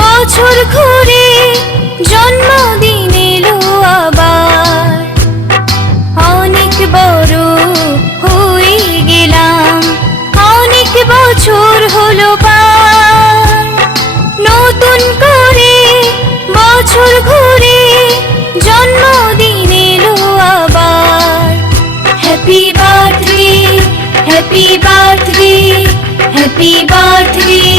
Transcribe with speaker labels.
Speaker 1: বছর ঘুরে জন্মদিন এলো আবার অনেক বড় হয়ে গেলাম, অনেক বছর হলো পার নতুন করে বছর ঘুরে জন্মদিন এলো আবার happy birthday happy birthday happy birthday